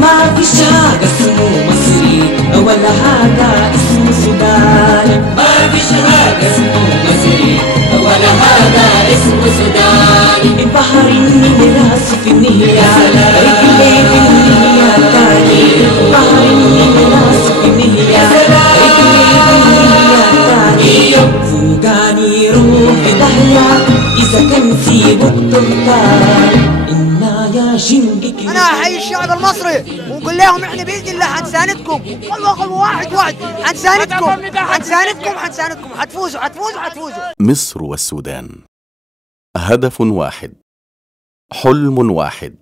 ما فيش حاجة اسمه مصري ولا حاجة اسمه سوداني. ما فيش حاجة اسمه مصري ولا حاجة اسمه سوداني. البحر النيل راسه في النية، رجلي في النية تاني. البحر النيل راسه في النية، رجلي في النية تاني. فوقاني روح في دهية إذا كان سيبه الطلطان. أنا أحيي الشعب المصري ونقول لهم إحنا بإذن الله حنساندكم، قلوة واحد حنساندكم حتفوزوا. مصر والسودان هدف واحد، حلم واحد.